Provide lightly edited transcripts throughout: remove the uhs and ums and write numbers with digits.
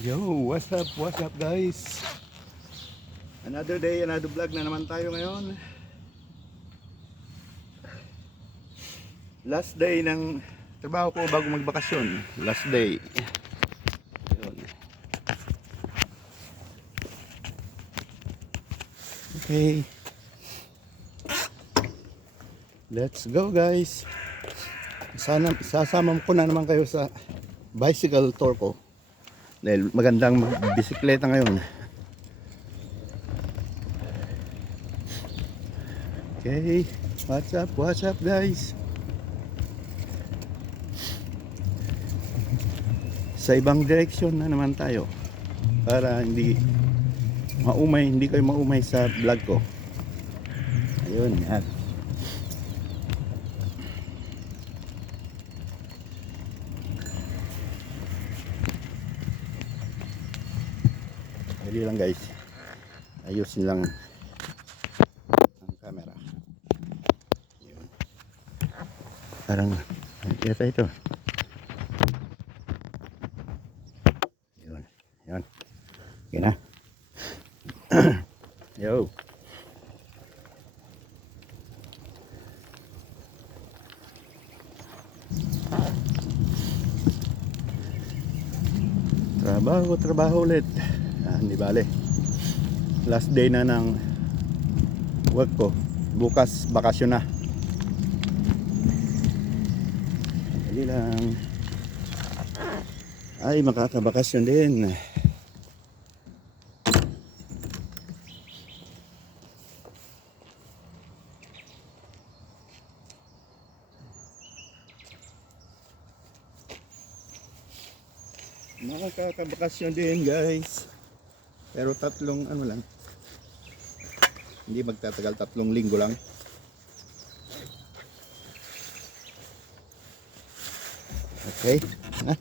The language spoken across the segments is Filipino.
Yo, what's up guys? Another day, another vlog na naman tayo ngayon. Last day ng trabaho ko bago magbakasyon. Last day. Yun. Okay. Let's go guys. Sana sasama ko na naman kayo sa bicycle tour ko. Dahil magandang bisikleta ngayon. Okay, what's up guys? Sa ibang direksyon na naman tayo para hindi kayo maumay sa vlog ko. Ayun, yan. Dali lang guys, ayusin lang ang camera. Yun. Parang yata ito. Yun, yun. Okay na. Yo. Trabaho ulit. Hindi bale, last day na ng work ko, bukas bakasyon na. Dali lang, ay makakabakasyon din. Makakabakasyon din guys. Pero tatlong ano lang, hindi magtatagal, 3 linggo lang. Okay, ha?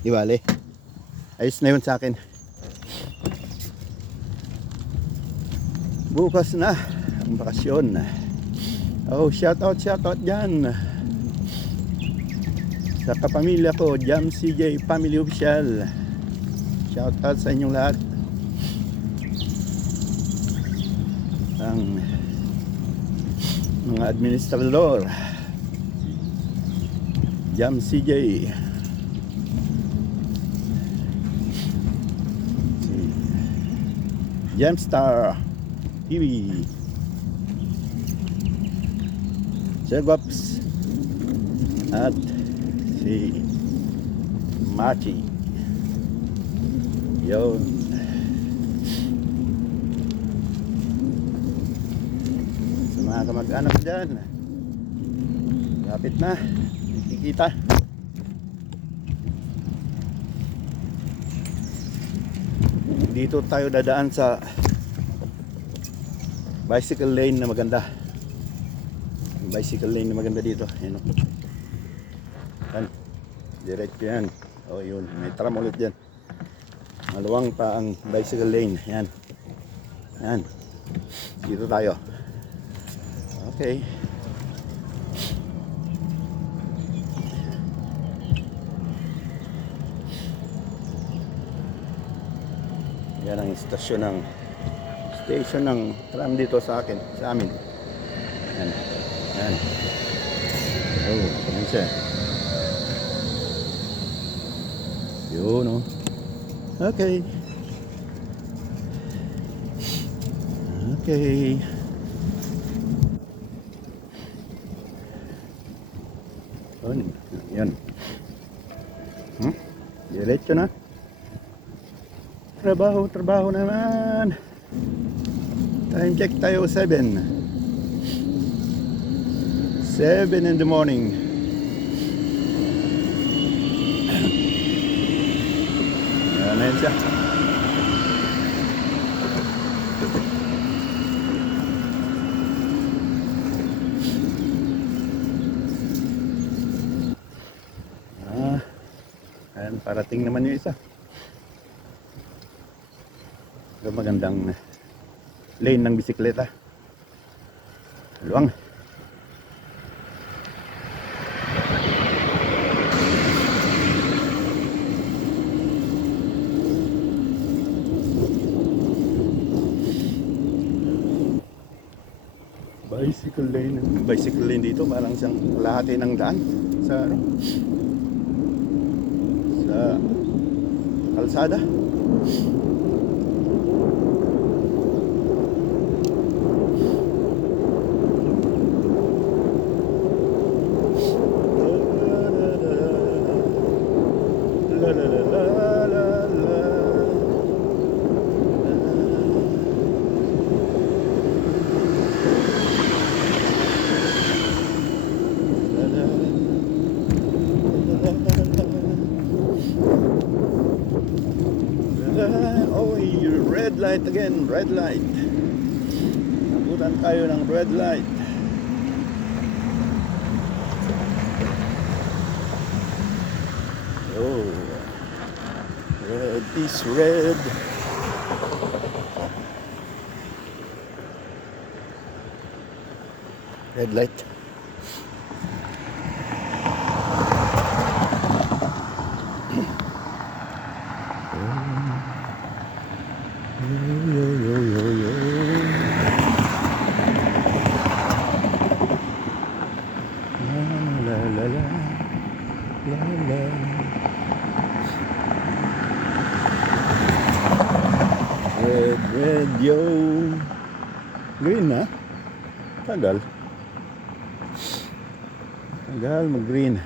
Di bale, ayos na yun sa akin. Bukas na ang bakasyon. Oh, shout out dyan sa kapamilya ko, Jam CJ Family Official. Shout out sa inyong lahat. Ang mga administrador, Jam CJ, si Jamstar TV, Segops, at si Marty. Yun. Sa mga kamag-anak dyan, lapit na, nakikita. Dito tayo dadaan sa bicycle lane na maganda. Bicycle lane na maganda dito. Yan, yan. Diretso yan. O yun, may tram ulit dyan. Maluwang pa ang bicycle lane. Yan. Yan. Dito tayo. Okay. Yan ang station ng tram dito sa akin, sa amin. Yan. Yan. Oh, yan siya. Yun, oh. Okay. Okay. Yan. Diretso na. Trabaho naman. Time check tayo 7 in the morning. Ayan siya. Ayan, parating naman yung isa. Magandang lane ng bisikleta. Luwang. Bicycle lane. Bicycle lane dito parang siyang kalahati ng daan sa ano, sa kalsada. La la la la la la. Oh, red light again, red light. Nabutan tayo ng red light. Oh, red is red. Red light. Yo, yo, yo, yo. La la la la la la. Red, red, yo. Green na? Tagal. Tagal mag-green.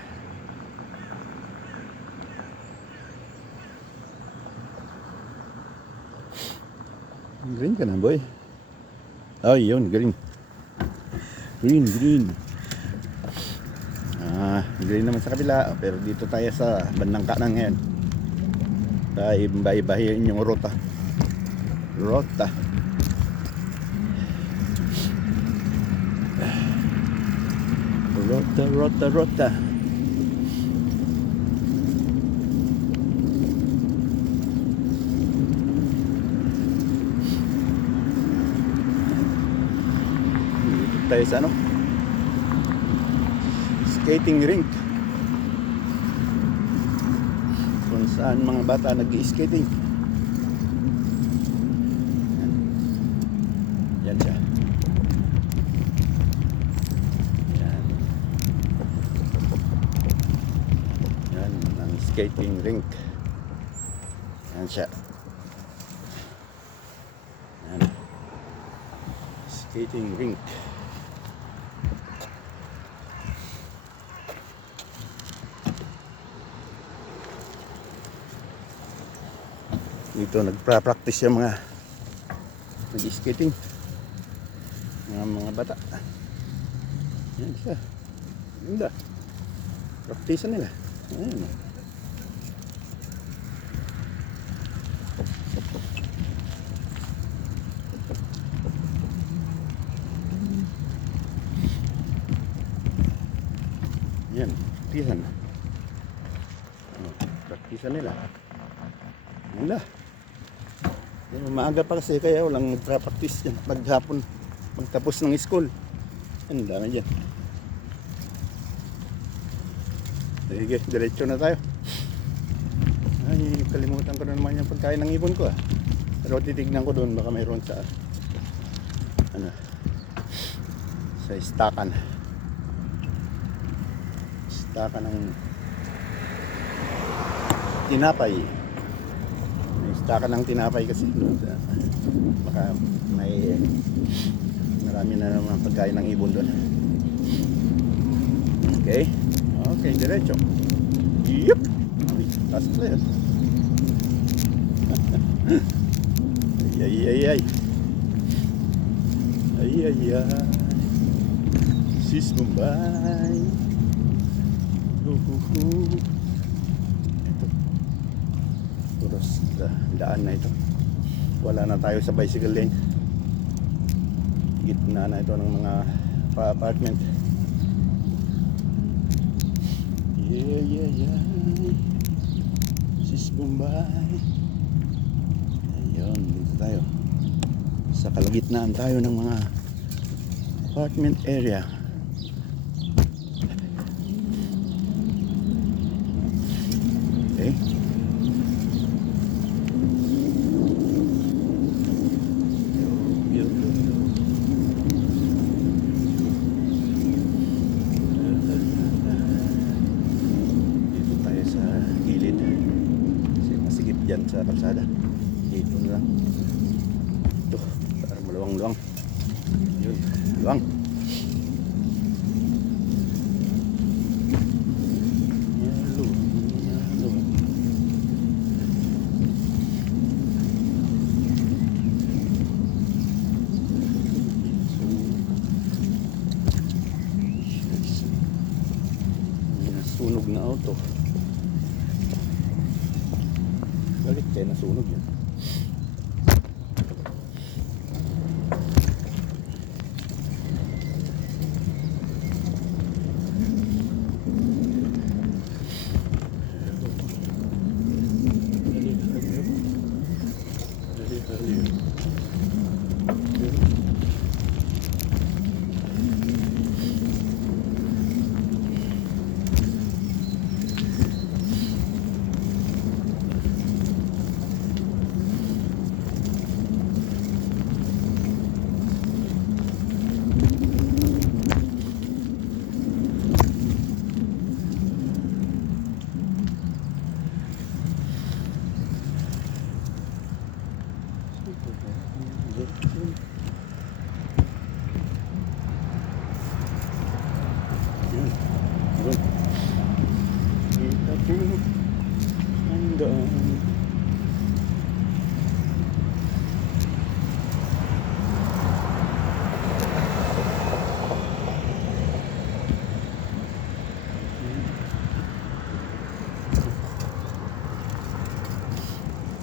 Green ka na, boy. Oh, yun, green. Green, green. Green naman sa kabila. Pero dito tayo sa bandang kanan ngayon. Iba-ibahin yung rota. Rota. Rota, rota, rota. Tayo sa ano, skating rink kung saan mga bata nag-skating. Yan siya. Yan. Yan ang skating rink. Yan siya. Yan. Skating rink. Dito nagpa-practice yung mga nag-skating, mga bata. Yan siya. Ganda. Practice nila. Ayan. Yan. Practice. Practice nila. Ganda. Maaga pa kasi kaya walang nagtra-practice dyan maghapon magtapos ng school. Ang dami dyan. Sige, diretso na tayo. Ay, kalimutan ko na naman yung pagkain ng ibon ko Pero titignan ko doon baka mayroon sa ano, sa istakan ng tinapay. Taka ng tinapay kasi baka marami na naman pagkain ng ibon doon. Okay, diretso. Yup. Taas na yun. Ay. Sis Mumbai. Puros daan na ito. Wala na tayo sa bicycle lane. Gitna na ito ng mga pa-apartment. Yeah. Sis Bombay. Ayun, dito tayo. Sa kalagitnaan tayo ng mga apartment area. Okay. dyan sa kalsada. Dito na lang. Ito, para maluwang-luwang. Yun, luwang. Sunog na auto. Balik kaya nasunog yun. Yun. Yun. Kita po ang daan.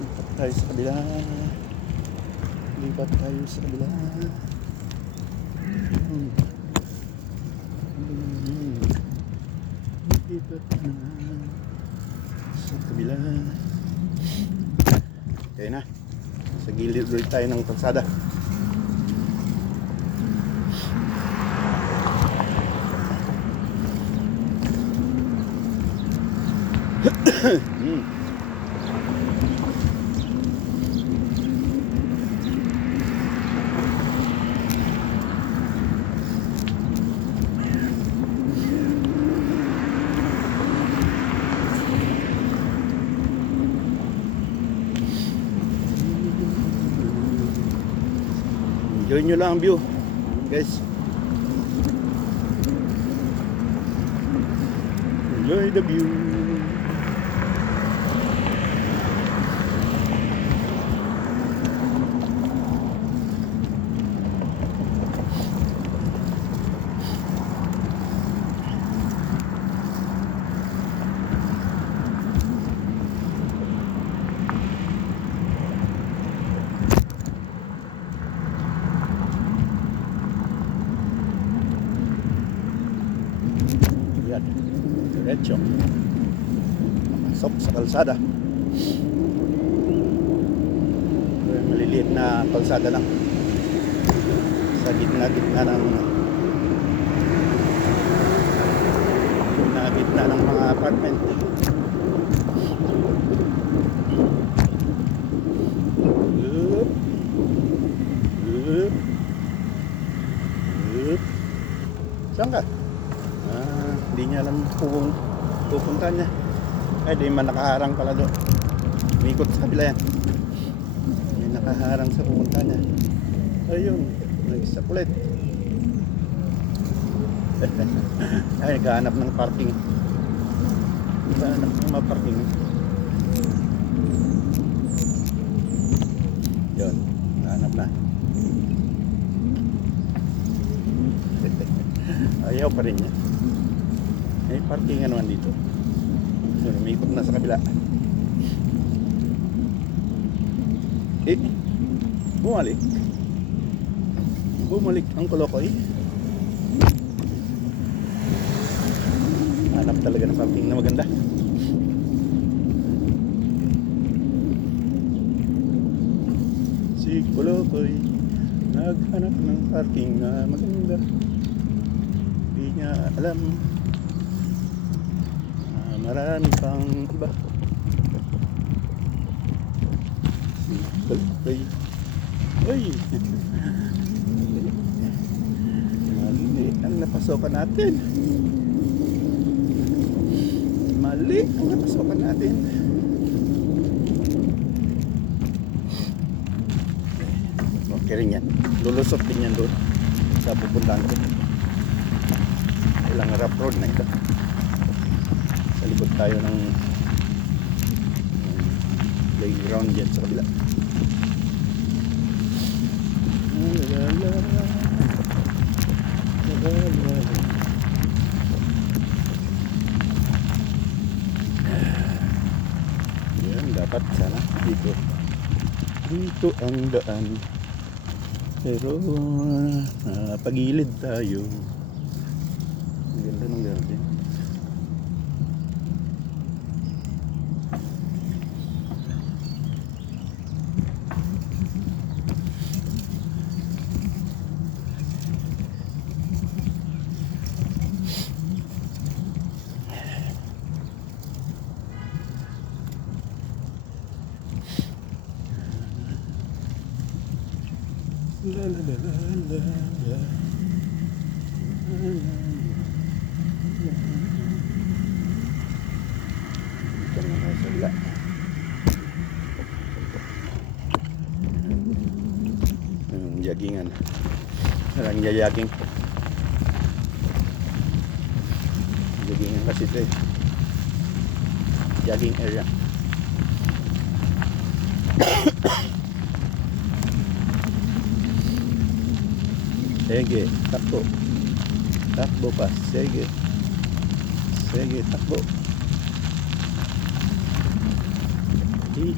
Lipat tayo sa kabila. Lipat tayo sa kabila. Lipat na sa kabila. Okay na. Sa gilid ulit tayo ng kalsada. Enjoy nyo lang ang view, guys. Enjoy the view. Yan, diretso pasok sa kalsada. Maliliit na kalsada lang sa gitna ng mga apartment. Saan ka? Hindi niya alam kung pupunta niya. Ay, di man nakaharang pala doon. Umikot sa kabila yan. May nakaharang sa pupunta niya. Ayun, nag-isa ulit. Ay, naghahanap ng parking. Naghahanap ng maparking. Yun, naghahanap na. Ayaw pa rin niya. May parkingan naman dito. Umikot na sa kabila. Bumalik. Bumalik ang Kolokoy. Hanap talaga ng parking na maganda. Si Kolokoy naghanap ng parking na maganda. Di niya alam marami pang iba. Si Kolokoy. Uy! Mali ang napasokan natin. Mali ang napasokan natin. malaki rin yan. Lulusot din yan doon sa pupuntahan ko. Ilang rough road na ito. Sa likod tayo ng playground dyan sa kabila. Yan, dapat sana dito ang daan, pero pagilid tayo. Ang ganda ng garden. La la la la la la. Ito na kasala. Jaggingan. Parang jaging. Jaggingan kasi ito eh. Jogging area. Sige, takbo. Takbo pa. Sige. Sige, takbo. Yun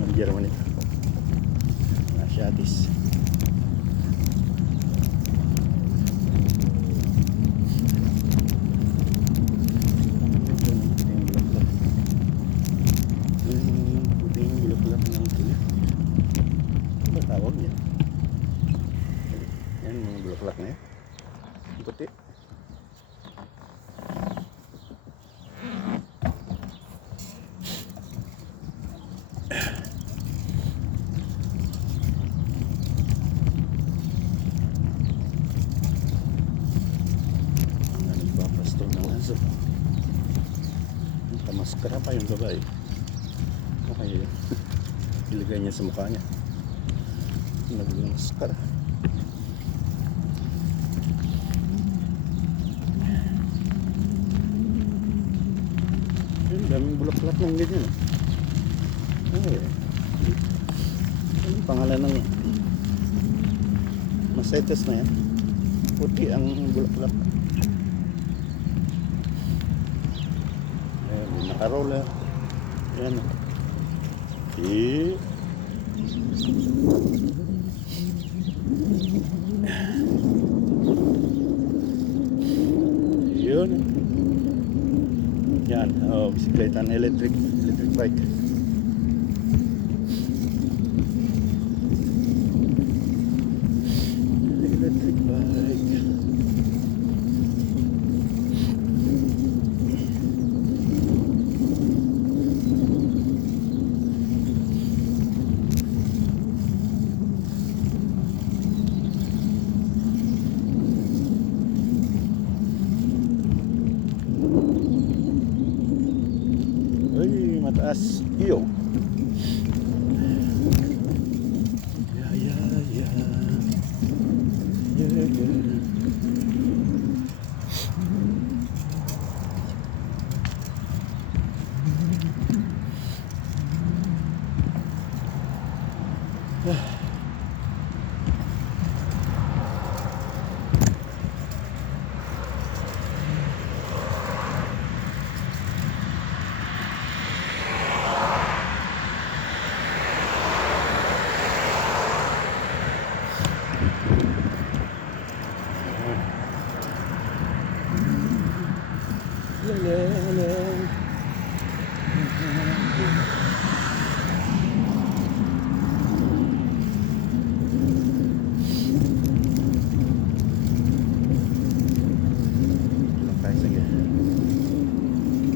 ang Germany. Nasyatis. Tawag niya. Yan mga bulaklak na yan. Puti. Nagpapastol ng aso. Tamaskara pa yung babae. Okay yun. Ilagay niya sa mukha niya. Nagmaskara. Yun, daming bulaklak ng ganyan. Ay, ang pangalan ng masetes na yan. Puti ang bulaklak. Ayan, nakarola. Ayan. Yun. Yan, bisikleta na electric bike. Electric bike. Ay, mataas. Iyo.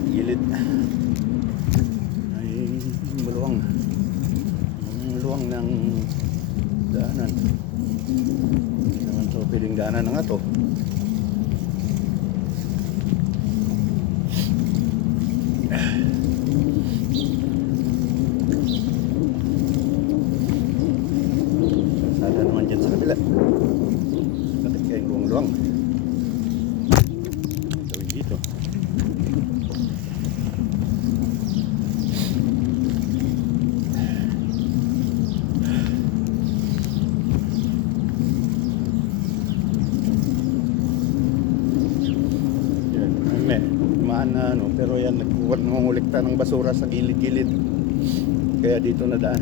Gilid ay maluwang ng daanan. Hindi naman ito piling daanan na nga to. dumaan na ano, pero yan nangungulikta ng basura sa gilid-gilid. Kaya dito na daan.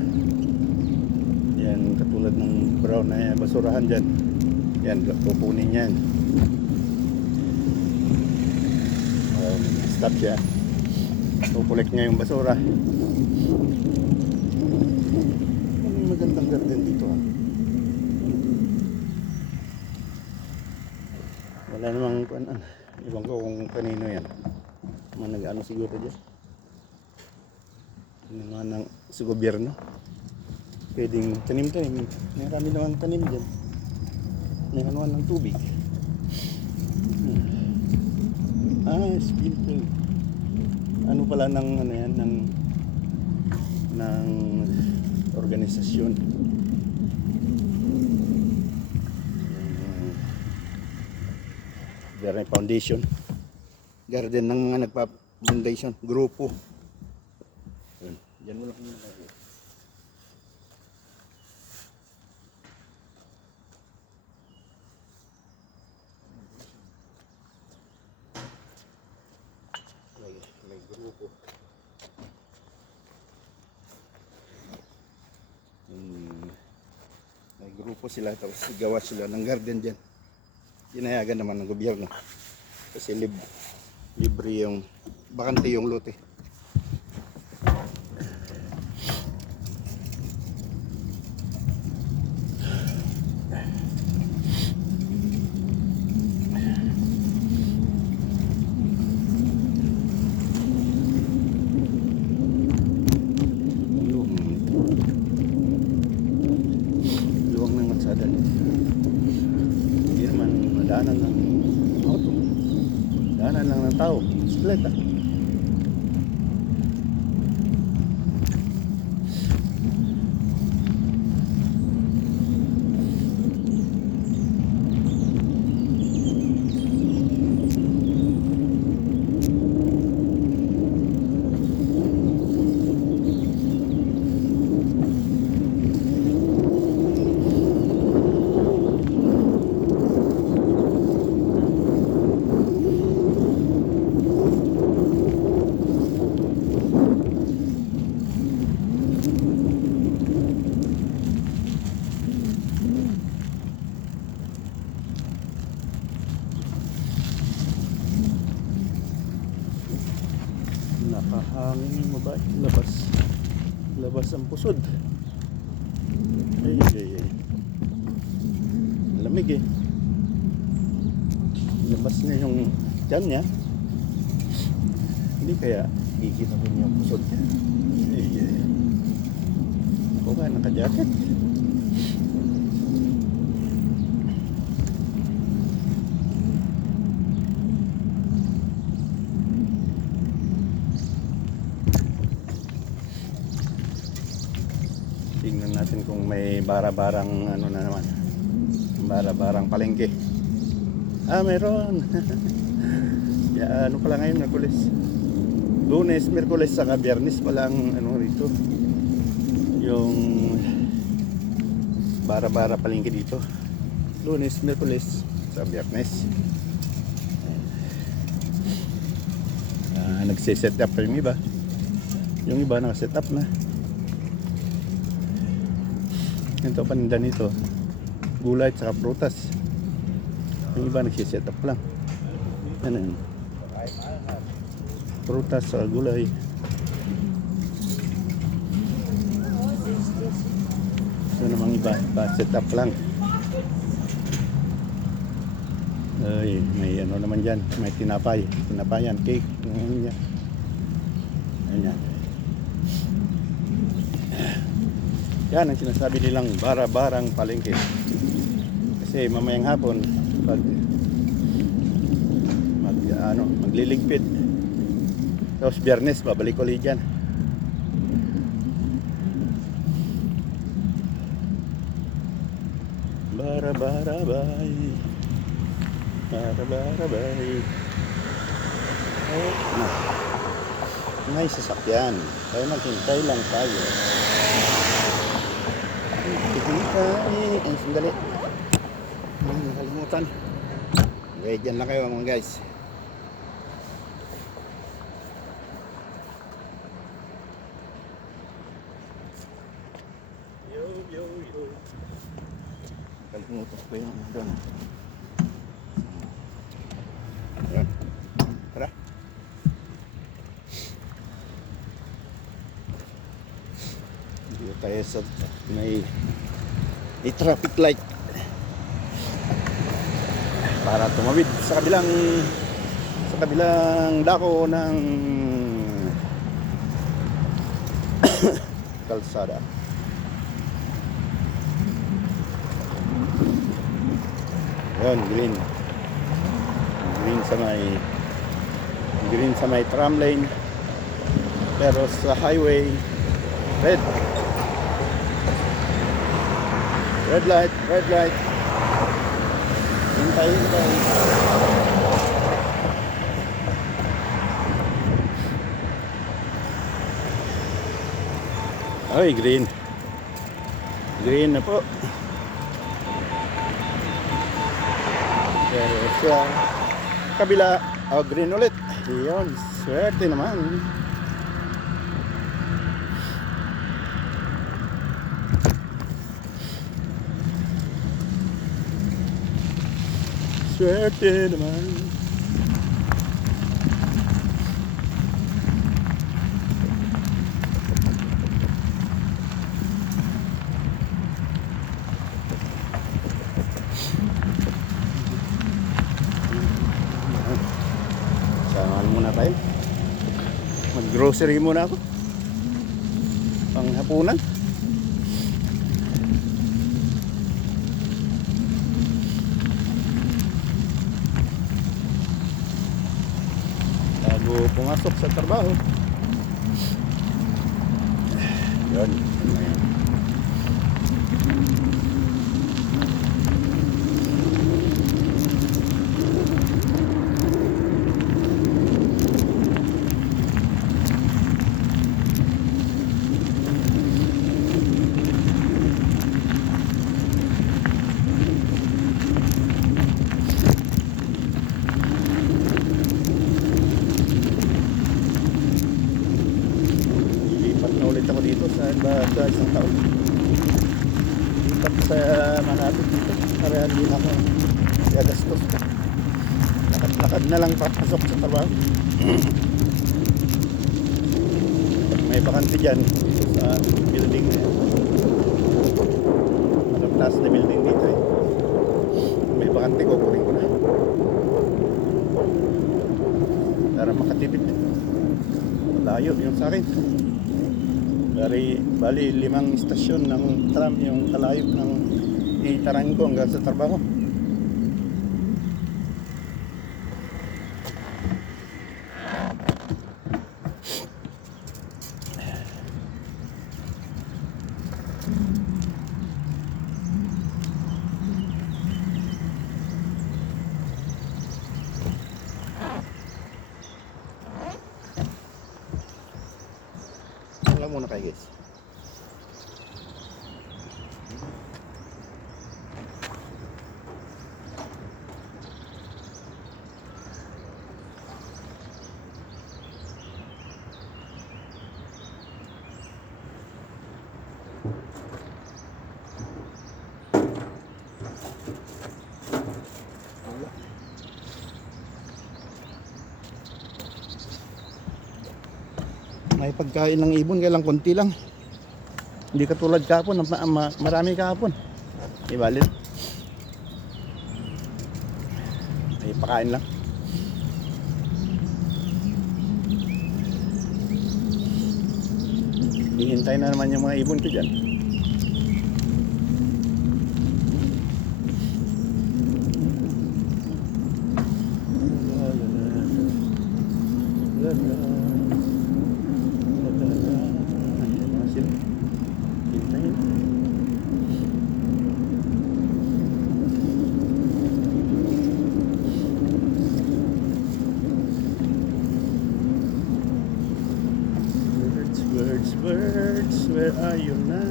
Yan katulad ng brown na basurahan dyan. Yan, pupunin yan. Stop siya. Pupulik niya yung basura. Magandang garden dito ah. Wala namang kuan. Ibang ko kung kanino yan. Mga nag-ano siguro dyan. Mga nang sa gobyerno. Pwedeng tanim-tanim. Marami namang tanim dyan. May anuan ng tubig. Sprinkle. Ano pala ng ano yan ng organisasyon. Garden Foundation. Garden ng mga nagpa-foundation grupo. Diyan mo lang nilagay. May grupo. May grupo sila tapos gawa sila ng garden dyan. Pinayagan naman ng gobyerno kasi libre yung bakante yung lote. Hindi naman madaanan ng auto, daanan lang ng tao, bisikleta. Nakahangin mo ba? Labas ang pusod. Ay. Lamig eh. Labas niya yung tiyan niya. Hindi kaya gigit mo yung pusod niya. Ay. Ako ba naka-jacket? Tingnan natin kung may bara-barang ano na naman. Bara-barang palengke. Meron. Ya, ano pala ngayon, Miyerkules. Lunes, Miyerkules, saka Biyernes pala ang ano rito. Yung bara-bara palengke dito. Lunes, Miyerkules, saka Biyernes. Nagse-set up pa yung iba. Yung iba naka-set up na. Ito paninda nito, gulay at saka prutas. Yung iba nagsiset up lang. Ano yun? Prutas at gulay. Ito namang iba, set up lang. Ay, may ano naman dyan, may tinapayan, cake. Ayan. Yan ang sinasabi nilang bara-barang palengke. Kasi mamayang hapon pag magliligpit. Tapos Biyernes babalik ulit dyan. Bara-bara-bay. Bara-bara-bay. May sasakyan. Kaya maghintay lang tayo. Sandali. Nakalimutan. Okay, dyan lang kayo mga guys. yo, yo. Kalimutan ko yung doon. Ayan. Tara. Dito tayo sa may traffic light para tumawid sa kabilang dako ng kalsada. Yun, green sa may tram lane, pero sa highway red light. Hintay. Ay, green na po. Pero sa kabila, green ulit. Yun, swerte naman. Swerte naman. Samahan muna tayo. Mag-grocery muna ako. Panghapunan. Bago pumasok sa trabaho. Yun. Ako dito sa isang taon. Lipat sa Manatog dito para hindi na ako gagastos pa. Lakad na lang papasok sa trabaho. May bakante dyan sa building na yan. Ang taas na building dito eh. May bakante, kukunin ko na para makatipid. Malayo yung sa akin. Bali 5 istasyon ng tram yung kalayo ng itaran ko hanggang sa trabaho. Wala muna kayo guys. May pagkain ng ibon, kailang konti lang. Hindi katulad kahapon, marami kahapon. Ibalin. May pakain lang. Hihintay na naman yung mga ibon ko dyan. Birds, where are you now?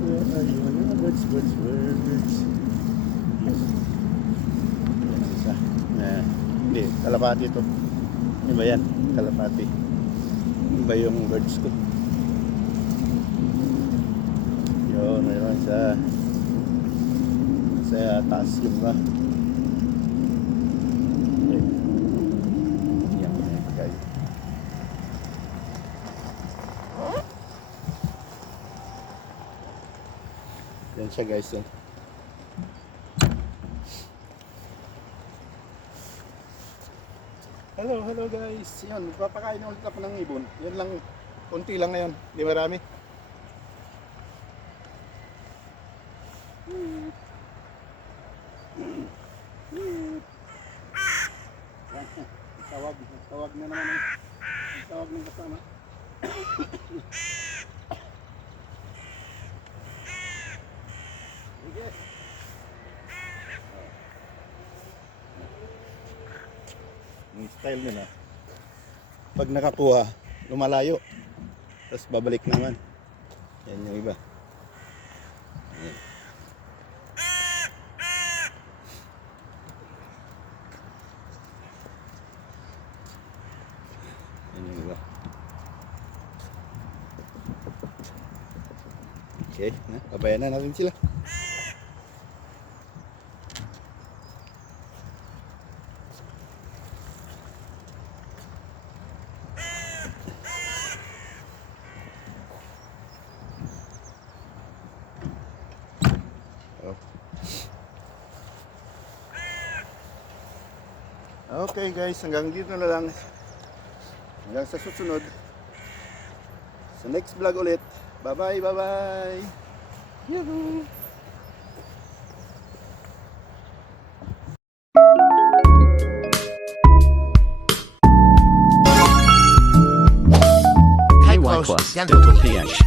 Where are you now? Birds. Isa. Hindi, kalapati ito. Iba yan, kalapati. Iba yung birds ko. sa taas yun ba? Okay. Yan, guys. Yan siya guys. Yan. Hello guys. Yan, magpapakain ulit ako ng ibon. Yan lang, konti lang ngayon. Di marami. Tawag na naman tawag ng kasama. Sige. Yung style nila, pag nakakuha, lumalayo. Tapos babalik naman. Yan yung iba. Yan. Yan yung iba. Okay, pabayan na natin sila. Okay guys, hanggang dito na lang. Hanggang sa susunod. Sa next vlog ulit. Bye bye. Yahoo! KY Plus, Delta PH.